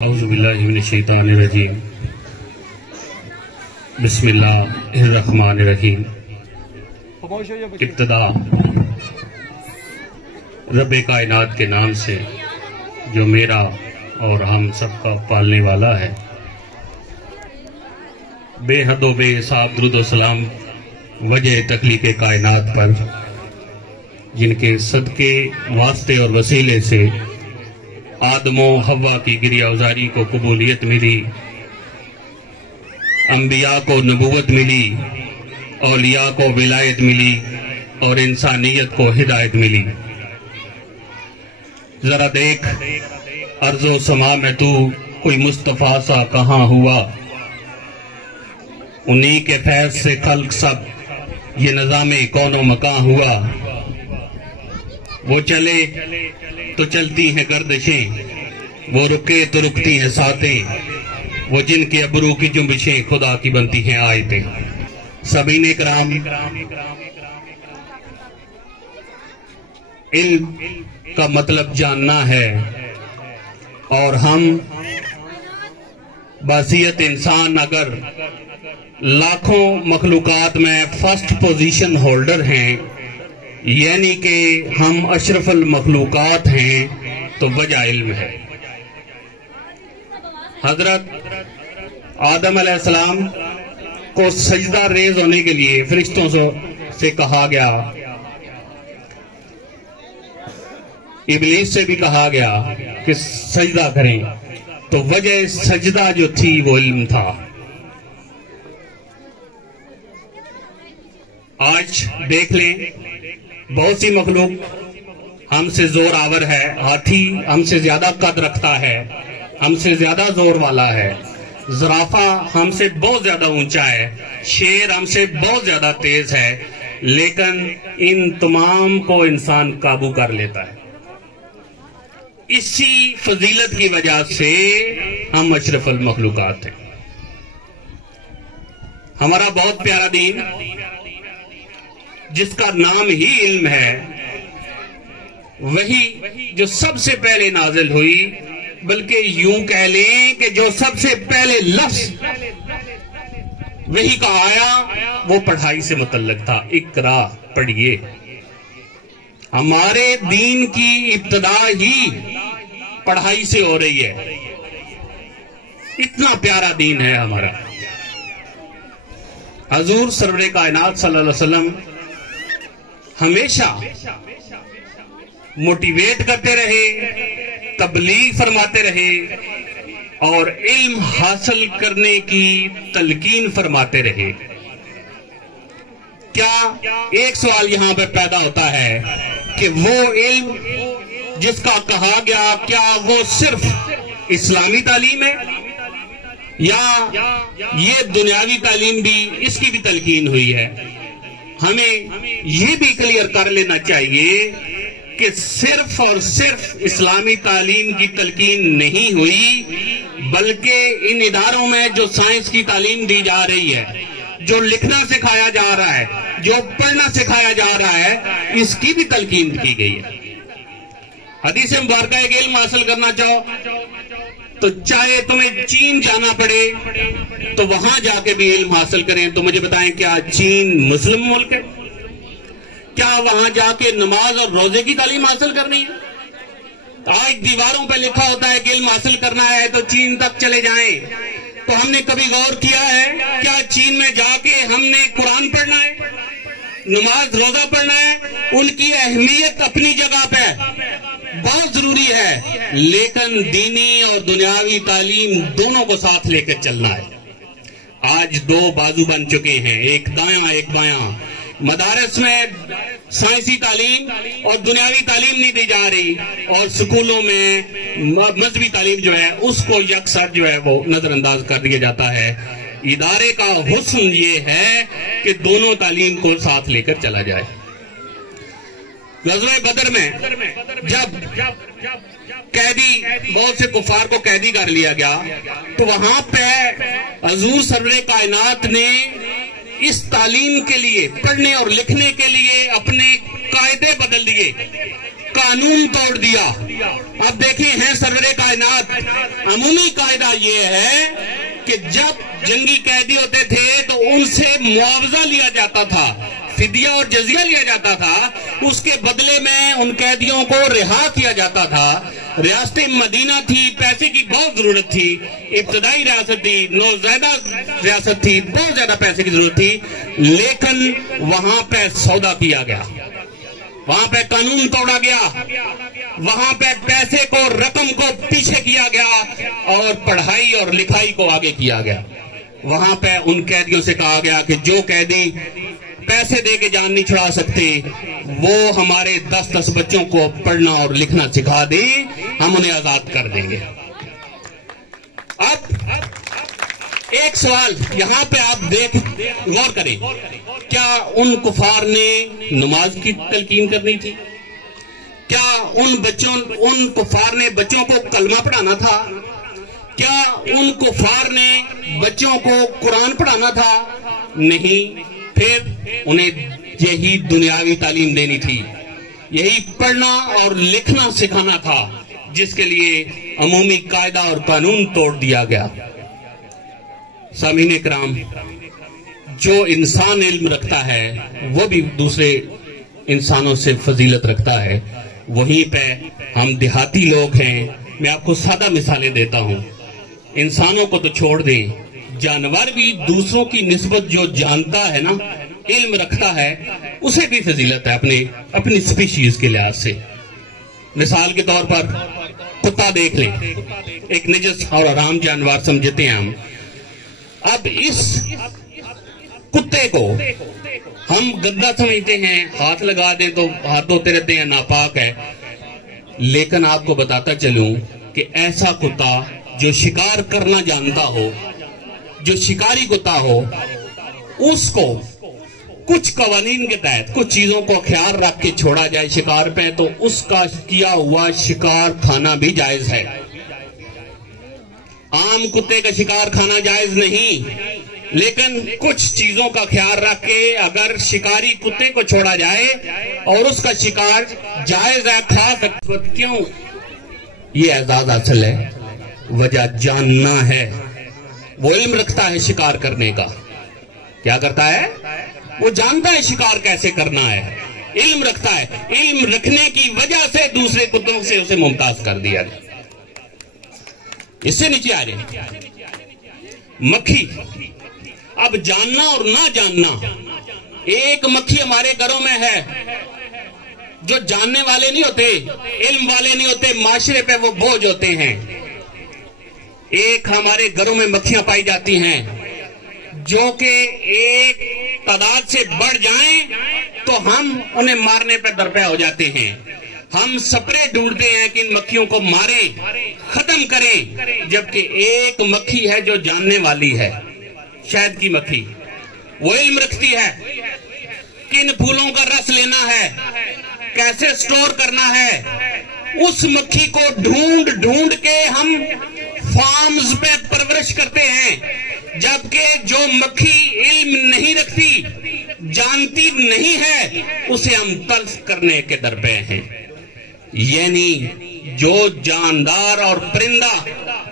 اعوذ باللہ من الشیطان الرجیم بسم اللہ الرحمن الرحیم۔ ابتدا رب کائنات کے نام سے جو میرا اور ہم سب کا پالنے والا ہے، بے حد و بے حساب درود و سلام وجہ تخلیق کائنات پر، جن کے صدقے واسطے اور وسیلے سے آدم و حوا کی گریہ ازاری کو قبولیت ملی، انبیاء کو نبوت ملی، اولیاء کو ولایت ملی اور انسانیت کو ہدایت ملی۔ ذرا دیکھ ارض و سما میں تو کوئی مصطفیٰ سا کہاں ہوا، انہی کے فیض سے خلق سب یہ نظام کون و مکان ہوا۔ وہ چلے تو چلتی ہیں گردشیں، وہ رکے تو رکتی ہیں ساتیں، وہ جن کے ابرو کی جنبشیں خدا کی بنتی ہیں آیتیں۔ سامعین کرام، علم کا مطلب جاننا ہے، اور ہم بحیثیت انسان اگر لاکھوں مخلوقات میں فرسٹ پوزیشن ہولڈر ہیں، یعنی کہ ہم اشرف المخلوقات ہیں، تو وجہ علم ہے۔ حضرت آدم علیہ السلام کو سجدہ ریز ہونے کے لیے فرشتوں سے کہا گیا، ابلیس سے بھی کہا گیا کہ سجدہ کریں، تو وجہ سجدہ جو تھی وہ علم تھا۔ آج دیکھ لیں، بہت سی مخلوق ہم سے زور آور ہے، ہاتھی ہم سے زیادہ قد رکھتا ہے، ہم سے زیادہ زور والا ہے، زرافہ ہم سے بہت زیادہ اونچا ہے، شیر ہم سے بہت زیادہ تیز ہے، لیکن ان تمام کو انسان قابو کر لیتا ہے۔ اسی فضیلت کی وجہ سے ہم اشرف المخلوقات ہیں۔ ہمارا بہت پیارا دین جس کا نام ہی علم ہے، وہی جو سب سے پہلے نازل ہوئی، بلکہ یوں کہہ لیں کہ جو سب سے پہلے لفظ وہی کا آیا وہ پڑھائی سے متعلق تھا۔ اقرا پڑھیے۔ ہمارے دین کی ابتدا ہی پڑھائی سے ہو رہی ہے، اتنا پیارا دین ہے ہمارا۔ حضور سرور کائنات صلی اللہ علیہ وسلم ہمیشہ موٹیویٹ کرتے رہے، تبلیغ فرماتے رہے، اور علم حاصل کرنے کی تلقین فرماتے رہے۔ کیا ایک سوال یہاں پہ پیدا ہوتا ہے کہ وہ علم جس کا کہا گیا، کیا وہ صرف اسلامی تعلیم ہے، یا یہ دنیاوی تعلیم بھی اس کی بھی تلقین ہوئی ہے؟ ہمیں یہ بھی کلیئر کر لینا چاہیے کہ صرف اور صرف اسلامی تعلیم کی تلقین نہیں ہوئی، بلکہ ان اداروں میں جو سائنس کی تعلیم دی جا رہی ہے، جو لکھنا سکھایا جا رہا ہے، جو پڑھنا سکھایا جا رہا ہے، اس کی بھی تلقین کی گئی ہے۔ حدیث مبارکہ ایک علم حاصل کرنا چاہو تو چاہے تمہیں چین جانا پڑے تو وہاں جا کے بھی علم حاصل کریں۔ تو مجھے بتائیں، کیا چین مسلم ملک ہے؟ کیا وہاں جا کے نماز اور روزے کی تعلیم حاصل کرنی ہے؟ آج دیواروں پہ لکھا ہوتا ہے کہ علم حاصل کرنا ہے تو چین تک چلے جائیں۔ تو ہم نے کبھی غور کیا ہے کیا چین میں جا کے ہم نے قرآن پڑھنا ہے، نماز روزہ پڑھنا ہے؟ ان کی اہمیت اپنی جگہ پہ بہت ضروری ہے، لیکن دینی اور دنیاوی تعلیم دونوں کو ساتھ لے کر چلنا ہے۔ آج دو بازو بن چکے ہیں، ایک دایاں ایک بایاں۔ مدارس میں سائنسی تعلیم اور دنیاوی تعلیم نہیں دی جا رہی، اور سکولوں میں مذہبی تعلیم جو ہے اس کو یکسر جو ہے وہ نظر انداز کر دیا جاتا ہے۔ ادارے کا حسن یہ ہے کہ دونوں تعلیم کو ساتھ لے کر چلا جائے۔ غزوہ بدر میں جب قیدی بہت سے کفار کو قیدی کر لیا گیا، تو وہاں پہ حضور سرور کائنات نے اس تعلیم کے لیے، پڑھنے اور لکھنے کے لیے اپنے قاعدے بدل دیے۔ قانون توڑ دیا. اب دیکھیں ہیں سرور کائنات، عمومی قاعدہ یہ ہے کہ جب جنگی قیدی ہوتے تھے تو ان سے معاوضہ لیا جاتا تھا، فدیہ اور جزیہ لیا جاتا تھا. اس کے بدلے میں ان قیدیوں کو رہا کیا جاتا تھا. ریاست مدینہ تھی، پیسے کی بہت ضرورت تھی، ابتدائی ریاست تھی، نوزائیدہ ریاست تھی، بہت زیادہ پیسے کی ضرورت تھی. لیکن وہاں پہ سودا کیا گیا، وہاں پہ قانون توڑا گیا، وہاں پہ پیسے کو، رقم کو پیچھے کیا گیا اور پڑھائی اور لکھائی کو آگے کیا گیا. وہاں پہ ان قیدیوں سے کہا گیا کہ جو قیدی پیسے دے کے جان نہیں چھڑا سکتے وہ ہمارے 10 بچوں کو پڑھنا اور لکھنا سکھا دیں، ہم انہیں آزاد کر دیں گے. اب ایک سوال یہاں پہ آپ غور کریں، کیا ان کفار نے نماز کی تلقین کرنی تھی؟ کیا ان کفار نے بچوں کو کلمہ پڑھانا تھا؟ کیا ان کفار نے بچوں کو قرآن پڑھانا تھا؟ نہیں. پھر انہیں یہی دنیاوی تعلیم دینی تھی، یہی پڑھنا اور لکھنا سکھانا تھا، جس کے لیے عمومی قاعدہ اور قانون توڑ دیا گیا. سامعین کرام، جو انسان علم رکھتا ہے وہ بھی دوسرے انسانوں سے فضیلت رکھتا ہے. وہیں پہ ہم دیہاتی لوگ ہیں. میں آپ کو سادہ مثالیں دیتا ہوں. انسانوں کو تو چھوڑ دیں، جانور بھی دوسروں کی نسبت جو جانتا ہے نا، علم رکھتا ہے، اسے بھی فضیلت ہے اپنی سپیشیز کے لحاظ سے. مثال کے طور پر کتا دیکھ لیں، ایک نجس اور حرام جانور سمجھتے ہیں ہم. اب اس کتے کو ہم گندا سمجھتے ہیں، ہاتھ لگا دیں تو ہاتھ دھوتے رہتے ہیں، ناپاک ہے. لیکن آپ کو بتاتا چلوں کہ ایسا کتا جو شکار کرنا جانتا ہو، جو شکاری کتا ہو، اس کو کچھ قوانین کے تحت کچھ چیزوں کو خیال رکھ کے چھوڑا جائے شکار پہ تو اس کا کیا ہوا شکار کھانا بھی جائز ہے. عام کتے کا شکار کھانا جائز نہیں، لیکن کچھ چیزوں کا خیال رکھ کے اگر شکاری کتے کو چھوڑا جائے اور اس کا شکار جائز ہے، کھا سکتے. کیوں؟ یہ اعزاز حاصل ہے، وجہ جاننا ہے. وہ علم رکھتا ہے شکار کرنے کا. کیا کرتا ہے؟ وہ جانتا ہے شکار کیسے کرنا ہے، علم رکھتا ہے. علم رکھنے کی وجہ سے دوسرے کتوں سے اسے ممتاز کر دیا گیا. اس سے نیچے آ رہے مکھی. اب جاننا اور نہ جاننا، ایک مکھی ہمارے گھروں میں ہے جو جاننے والے نہیں ہوتے، علم والے نہیں ہوتے، معاشرے پہ وہ بوجھ ہوتے ہیں. ایک ہمارے گھروں میں مکھیاں پائی جاتی ہیں جو کہ ایک تعداد سے بڑھ جائیں تو ہم انہیں مارنے پہ درپے ہو جاتے ہیں. ہم سپرے ڈھونڈتے ہیں کہ ان مکھیوں کو ماریں، ختم کریں، جبکہ ایک مکھی ہے جو جاننے والی ہے، شہد کی مکھی. وہ علم رکھتی ہے کن پھولوں کا رس لینا ہے، کیسے سٹور کرنا ہے. اس مکھی کو ڈھونڈ ڈھونڈ کے ہم فارمز پہ پرورش کرتے ہیں، جبکہ جو مکھی علم نہیں رکھتی، جانتی نہیں ہے، اسے ہم تلف کرنے کے درپے ہیں. یعنی جو جاندار اور پرندہ،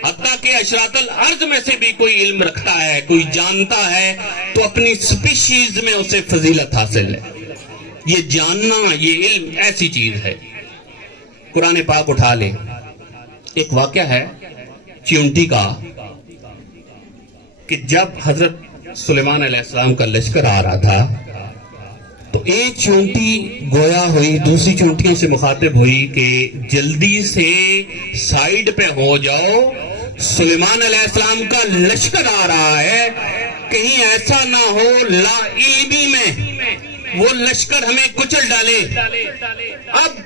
حتیٰ کہ اشراط الارض میں سے بھی کوئی علم رکھتا ہے، کوئی جانتا ہے، تو اپنی سپیشیز میں اسے فضیلت حاصل ہے. یہ جاننا، یہ علم ایسی چیز ہے. قرآن پاک اٹھا لیں، ایک واقعہ ہے چیونٹی کا کہ جب حضرت سلیمان علیہ السلام کا لشکر آ رہا تھا تو ایک چونٹی گویا ہوئی، دوسری چونٹیوں سے مخاطب ہوئی کہ جلدی سے سائیڈ پہ ہو جاؤ، سلیمان علیہ السلام کا لشکر آ رہا ہے، کہیں ایسا نہ ہو لا علمی میں وہ لشکر ہمیں کچل ڈالے. اب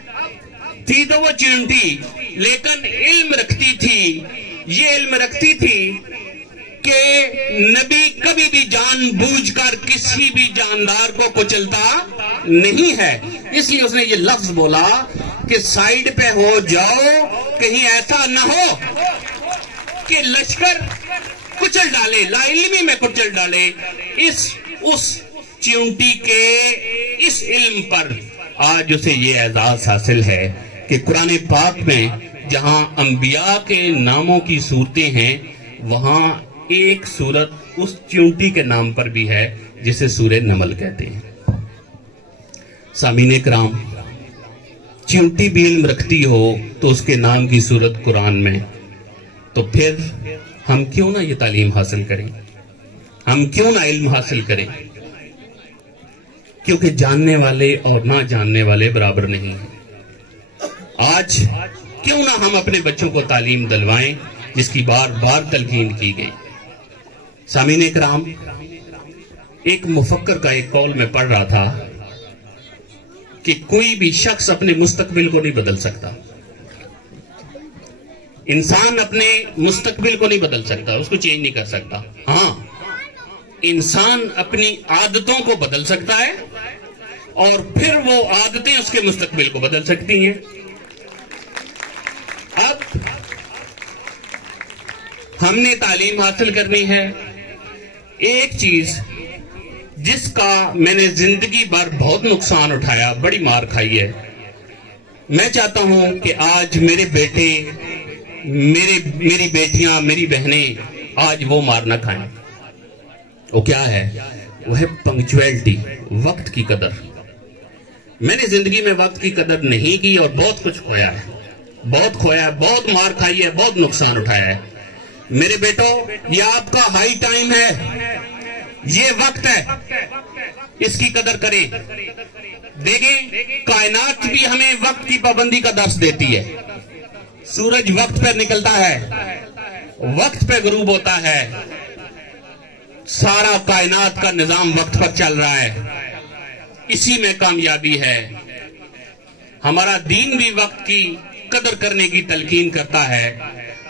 تھی تو وہ چونٹی، لیکن علم رکھتی تھی، یہ علم رکھتی تھی کہ نبی کبھی بھی جان بوجھ کر کسی بھی جاندار کو کچلتا نہیں ہے. اس لیے اس نے یہ لفظ بولا کہ سائیڈ پہ ہو جاؤ، کہیں ایسا نہ ہو کہ لشکر کچل ڈالے، لا علمی میں کچل ڈالے. اس چیونٹی کے اس علم پر آج اسے یہ اعزاز حاصل ہے کہ قرآن پاک میں جہاں انبیاء کے ناموں کی صورتیں ہیں وہاں ایک صورت اس چونٹی کے نام پر بھی ہے جسے سورہ نمل کہتے ہیں۔ سامعین کرام، چونٹی بھی علم رکھتی ہو تو اس کے نام کی صورت قرآن میں، تو پھر ہم کیوں نہ یہ تعلیم حاصل کریں، ہم کیوں نہ علم حاصل کریں؟ کیونکہ جاننے والے اور نہ جاننے والے برابر نہیں ہیں۔ آج کیوں نہ ہم اپنے بچوں کو تعلیم دلوائیں جس کی بار بار تلقین کی گئی۔ سامعین کرام، ایک مفکر کا ایک قول میں پڑھ رہا تھا کہ کوئی بھی شخص اپنے مستقبل کو نہیں بدل سکتا، انسان اپنے مستقبل کو نہیں بدل سکتا، اس کو چینج نہیں کر سکتا۔ ہاں، انسان اپنی عادتوں کو بدل سکتا ہے اور پھر وہ عادتیں اس کے مستقبل کو بدل سکتی ہیں۔ اب ہم نے تعلیم حاصل کرنی ہے۔ ایک چیز جس کا میں نے زندگی بھر بہت نقصان اٹھایا، بڑی مار کھائی ہے، میں چاہتا ہوں کہ آج میرے بیٹے، میری بیٹیاں، میری بہنیں آج وہ مار نہ کھائیں۔ وہ کیا ہے؟ وہ ہے پنکچویلٹی، وقت کی قدر۔ میں نے زندگی میں وقت کی قدر نہیں کی اور بہت کچھ کھویا ہے، بہت کھویا ہے، بہت مار کھائی ہے، بہت نقصان اٹھایا ہے۔ میرے بیٹو، یہ آپ کا ہائی ٹائم ہے، یہ وقت ہے، اس کی قدر کریں۔ دیکھیں، کائنات بھی ہمیں وقت کی پابندی کا درس دیتی ہے۔ سورج وقت پر نکلتا ہے، وقت پہ غروب ہوتا ہے، سارا کائنات کا نظام وقت پر چل رہا ہے، اسی میں کامیابی ہے۔ ہمارا دین بھی وقت کی قدر کرنے کی تلقین کرتا ہے۔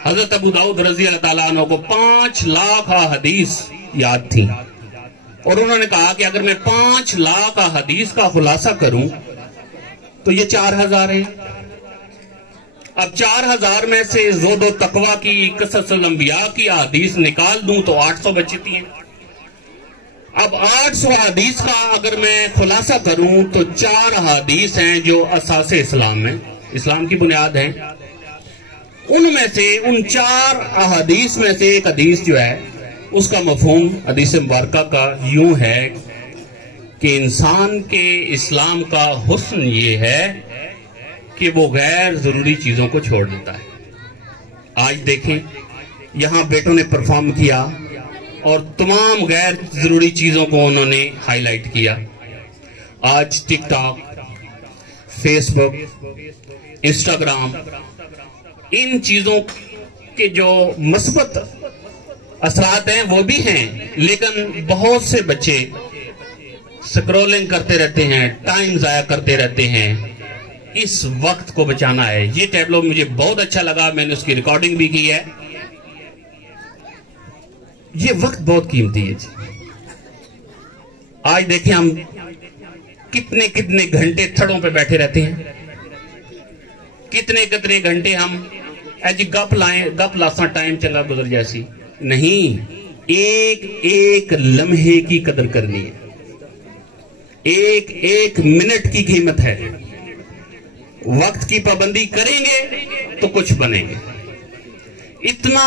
حضرت ابو داؤد رضی اللہ تعالیٰ عنہ کو 5 لاکھ حدیث یاد تھی اور انہوں نے کہا کہ اگر میں 5 لاکھ حدیث کا خلاصہ کروں تو یہ 4000 ہیں۔ اب 4000 میں سے زہد و تقویٰ کی، قصص الانبیاء کی حدیث نکال دوں تو 800 بچتی ہیں۔ اب 800 حدیث کا اگر میں خلاصہ کروں تو 4 حدیث ہیں جو اساس اسلام ہیں، اسلام کی بنیاد ہیں۔ ان میں سے، ان 4 احادیث میں سے ایک حدیث جو ہے اس کا مفہوم حدیث مبارکہ کا یوں ہے کہ انسان کے اسلام کا حسن یہ ہے کہ وہ غیر ضروری چیزوں کو چھوڑ دیتا ہے۔ آج دیکھیں، یہاں بیٹوں نے پرفارم کیا اور تمام غیر ضروری چیزوں کو انہوں نے ہائی لائٹ کیا۔ آج ٹک ٹاک، فیس بک، انسٹاگرام، ان چیزوں کے جو مثبت اثرات ہیں وہ بھی ہیں، لیکن بہت سے بچے سکرولنگ کرتے رہتے ہیں، ٹائم ضائع کرتے رہتے ہیں۔ اس وقت کو بچانا ہے۔ یہ ٹیبلو مجھے بہت اچھا لگا، میں نے اس کی ریکارڈنگ بھی کی ہے۔ یہ وقت بہت قیمتی ہے جی۔ آج دیکھیں ہم کتنے گھنٹے تھڑوں پہ بیٹھے رہتے ہیں، کتنے گھنٹے ہم جی گپ لاساں ٹائم چلا گزر جیسی نہیں۔ ایک لمحے کی قدر کرنی ہے، ایک منٹ کی قیمت ہے۔ وقت کی پابندی کریں گے تو کچھ بنیں گے۔ اتنا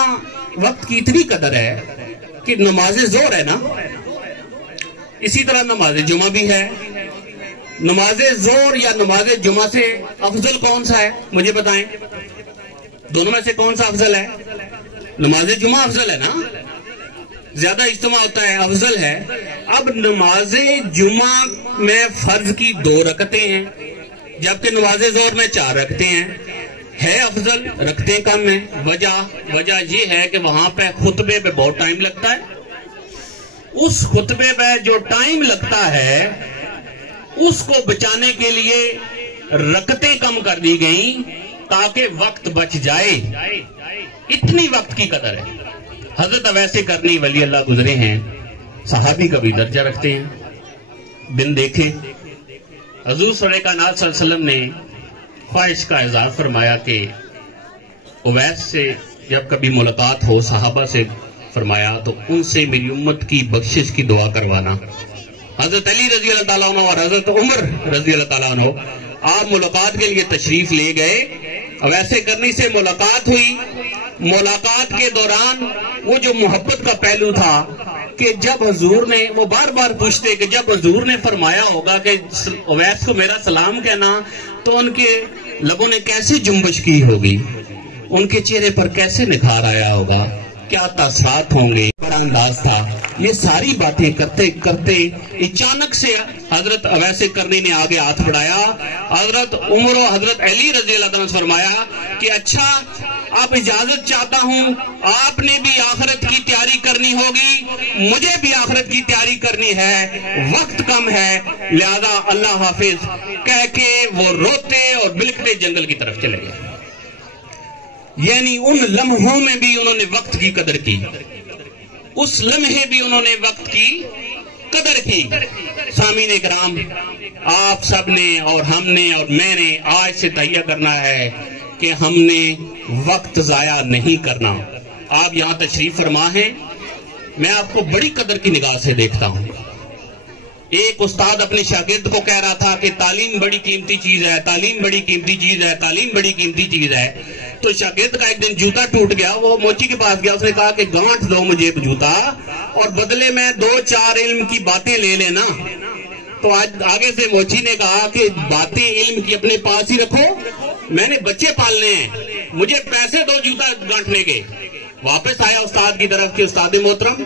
وقت کی اتنی قدر ہے کہ نماز ظہر ہے نا، اسی طرح نماز جمعہ بھی ہے۔ نماز ظہر یا نماز جمعہ سے افضل کون سا ہے مجھے بتائیں؟ دونوں میں سے کون سا افضل ہے؟ نماز جمعہ افضل ہے نا، زیادہ اجتماع ہوتا ہے، افضل ہے۔ اب نماز جمعہ میں فرض کی 2 رکعتیں ہیں جبکہ نماز ظہر میں 4 رکعتیں ہیں، ہے افضل، رکھتے کم ہیں۔ وجہ یہ ہے کہ وہاں پہ خطبے پہ بہت ٹائم لگتا ہے۔ اس خطبے پہ جو ٹائم لگتا ہے اس کو بچانے کے لیے رکعتیں کم کر دی گئیں تاکہ وقت بچ جائے۔ اتنی وقت کی قدر ہے۔ حضرت اویس قرنی ولی اللہ گزرے ہیں، صحابی کا بھی درجہ رکھتے ہیں۔ بن دیکھیں حضور صلی اللہ علیہ وسلم نے خواہش کا اظہار فرمایا کہ اویس سے جب کبھی ملاقات ہو، صحابہ سے فرمایا تو ان سے میری امت کی بخشش کی دعا کروانا۔ حضرت علی رضی اللہ تعالیٰ عنہ اور حضرت عمر رضی اللہ تعالیٰ عنہ آپ ملاقات کے لیے تشریف لے گئے، ویسے کرنی سے ملاقات ہوئی۔ ملاقات کے دوران وہ جو محبت کا پہلو تھا کہ جب حضور نے، وہ بار بار پوچھتے کہ جب حضور نے فرمایا ہوگا کہ اویس کو میرا سلام کہنا، تو ان کے لبوں نے کیسے جنبش کی ہوگی، ان کے چہرے پر کیسے نکھار آیا ہوگا، کیا تاثرات ہوں گے، بڑا انداز تھا۔ یہ ساری باتیں کرتے کرتے اچانک سے حضرت اویس کرنی نے آگے ہاتھ بڑھایا، حضرت عمر و حضرت علی رضی اللہ عنہ نے فرمایا کہ اچھا اب اجازت چاہتا ہوں، آپ نے بھی آخرت کی تیاری کرنی ہوگی، مجھے بھی آخرت کی تیاری کرنی ہے، وقت کم ہے، لہذا اللہ حافظ کہہ کے وہ روتے اور بلکتے جنگل کی طرف چلے گئے۔ یعنی ان لمحوں میں بھی انہوں نے وقت کی قدر کی، اس لمحے بھی انہوں نے وقت کی قدر کی۔ سامعین کرام، آپ سب نے اور ہم نے اور میں نے آج سے تہیہ کرنا ہے کہ ہم نے وقت ضائع نہیں کرنا۔ آپ یہاں تشریف فرما ہیں، میں آپ کو بڑی قدر کی نگاہ سے دیکھتا ہوں۔ ایک استاد اپنے شاگرد کو کہہ رہا تھا کہ تعلیم بڑی قیمتی چیز ہے، تعلیم بڑی قیمتی چیز ہے، تعلیم بڑی قیمتی چیز ہے۔ تو شاگرد کا ایک دن جوتا ٹوٹ گیا، وہ موچی کے پاس گیا، اس نے کہا کہ گانٹھ دو مجھے جوتا اور بدلے میں 2-4 علم کی باتیں لے لینا۔ تو آگے سے موچی نے کہا کہ باتیں علم کی اپنے پاس ہی رکھو، میں نے بچے پالنے ہیں، مجھے پیسے دو جوتا گانٹھنے کے۔ واپس آیا استاد کی طرف کہ استاد محترم،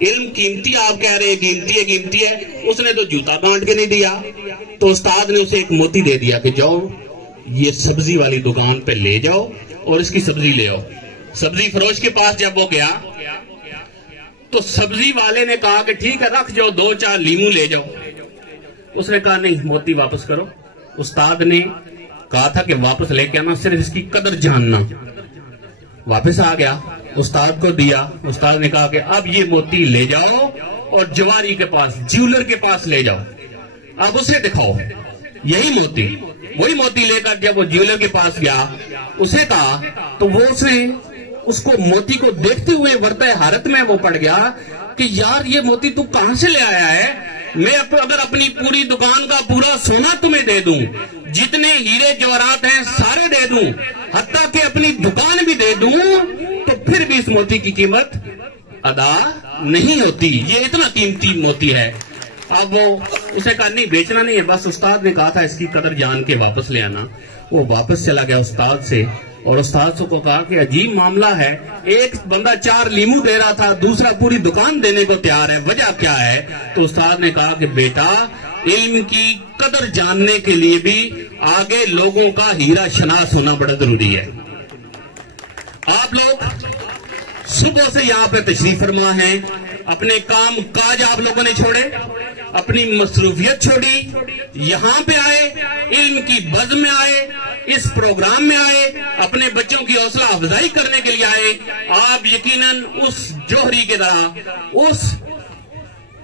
علم قیمتی آپ کہہ رہے ہیں، قیمتی ہے قیمتی ہے، اس نے تو جوتا گانٹ کے نہیں دیا۔ تو استاد نے اسے ایک موتی دے دیا کہ جاؤ یہ سبزی والی دکان پہ لے جاؤ اور اس کی سبزی لے آؤ۔ سبزی فروش کے پاس جب وہ گیا تو سبزی والے نے کہا کہ ٹھیک ہے رکھ جاؤ، 2-4 لیمو لے جاؤ۔ اس نے کہا نہیں، موتی واپس کرو۔ استاد نے کہا تھا کہ واپس لے کے آنا، صرف اس کی قدر جاننا۔ واپس آ گیا، استاد کو دیا، استاد نے کہا کہ اب یہ موتی لے جاؤ اور جواری کے پاس، جیولر کے پاس لے جاؤ، اب اسے دکھاؤ یہی موتی۔ وہی موتی لے کر جب وہ جیولر کے پاس گیا، اسے کہا تو وہ اس کو موتی کو دیکھتے ہوئے ورطہ حیرت میں وہ پڑ گیا کہ یار یہ موتی تو کہاں سے لے آیا ہے؟ میں اگر اپنی پوری دکان کا پورا سونا تمہیں دے دوں، جتنے ہیرے جواہرات ہیں سارے دے دوں، حتیٰ کہ اپنی دکان بھی دے دوں، تو پھر بھی اس موتی کی قیمت ادا نہیں ہوتی۔ یہ اتنا قیمتی موتی ہے۔ اب وہ اسے کہا نہیں بیچنا نہیں ہے، بس استاد نے کہا تھا اس کی قدر جان کے واپس لے آنا۔ وہ واپس چلا گیا استاد سے، اور استاد کو کہا کہ عجیب معاملہ ہے، ایک بندہ 4 لیمو دے رہا تھا، دوسرا پوری دکان دینے کو تیار ہے، وجہ کیا ہے؟ تو استاد نے کہا کہ بیٹا علم کی قدر جاننے کے لیے بھی آگے لوگوں کا ہیرا شناس ہونا بڑا ضروری ہے۔ آپ لوگ صبح سے یہاں پہ تشریف فرما ہیں، اپنے کام کاج آپ لوگوں نے چھوڑے، اپنی مصروفیت چھوڑی، یہاں پہ آئے، علم کی بزم میں آئے، اس پروگرام میں آئے، اپنے بچوں کی حوصلہ افزائی کرنے کے لیے آئے۔ آپ یقیناً اس جوہری کی طرح، اس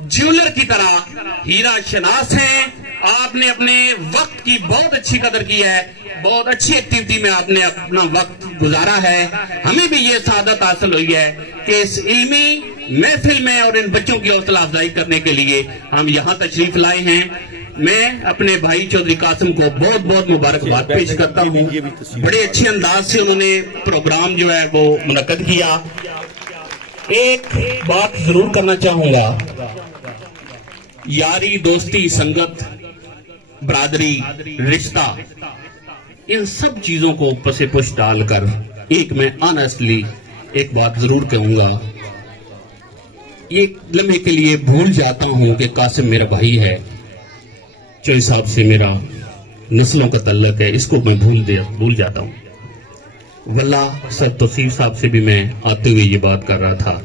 جیولر کی طرح ہیرا شناس ہیں۔ آپ نے اپنے وقت کی بہت اچھی قدر کی ہے، بہت اچھی ایکٹیویٹی میں آپ نے اپنا وقت گزارا ہے۔ ہمیں بھی یہ سعادت حاصل ہوئی ہے کہ اس علمی محفل میں اور ان بچوں کی حوصلہ افزائی کرنے کے لیے ہم یہاں تشریف لائے ہیں۔ میں اپنے بھائی چودھری قاسم کو بہت بہت مبارکباد پیش کرتا ہوں، بڑے اچھے انداز سے انہوں نے پروگرام جو ہے وہ منعقد کیا۔ ایک بات ضرور کرنا چاہوں گا، یاری دوستی سنگت برادری رشتہ ان سب چیزوں کو پس پش ڈال کر ایک میں آنیسٹلی ایک بات ضرور کہوں گا، ایک لمحے کے لیے بھول جاتا ہوں کہ قاسم میرا بھائی ہے، چوئی صاحب سے میرا نسلوں کا تعلق ہے، اس کو میں بھول جاتا ہوں۔ واللہ سید توصیف صاحب سے بھی میں آتے ہوئے یہ بات کر رہا تھا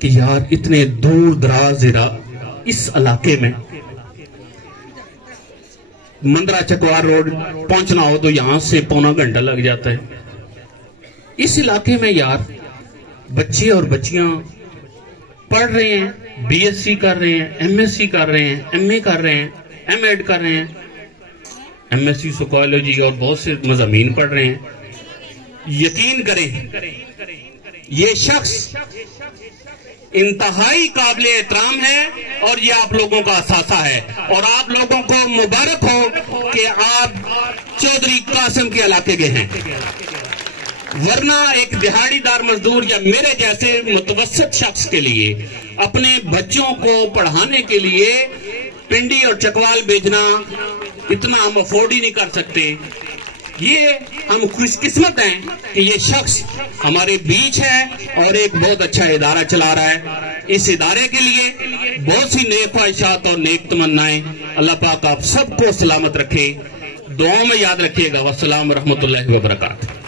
کہ یار اتنے دور دراز اس علاقے میں مندرہ چکوار روڈ پہنچنا ہو تو یہاں سے پونا گھنٹہ لگ جاتا ہے۔ اس علاقے میں یار بچے اور بچیاں پڑھ رہے ہیں، بی ایس سی کر رہے ہیں، ایم ایس سی کر رہے ہیں، ایم اے کر رہے ہیں، ایم ایڈ کر رہے ہیں، ایم ایس سی سائیکالوجی اور بہت سے مضامین پڑھ رہے ہیں۔ یقین کریں یہ شخص انتہائی قابل احترام ہے اور یہ آپ لوگوں کا اثاثہ ہے، اور آپ لوگوں کو مبارک ہو کہ آپ چودھری قاسم کے علاقے کے ہیں، ورنہ ایک دہاڑی دار مزدور یا میرے جیسے متوسط شخص کے لیے اپنے بچوں کو پڑھانے کے لیے پنڈی اور چکوال بھیجنا اتنا ہم افورڈ ہی نہیں کر سکتے۔ یہ ہم خوش قسمت ہیں کہ یہ شخص ہمارے بیچ ہے اور ایک بہت اچھا ادارہ چلا رہا ہے۔ اس ادارے کے لیے بہت سی نیک خواہشات اور نیک تمنائیں۔ اللہ پاک آپ سب کو سلامت رکھے، دعاؤں میں یاد رکھیے گا۔ والسلام ورحمۃ اللہ وبرکاتہ۔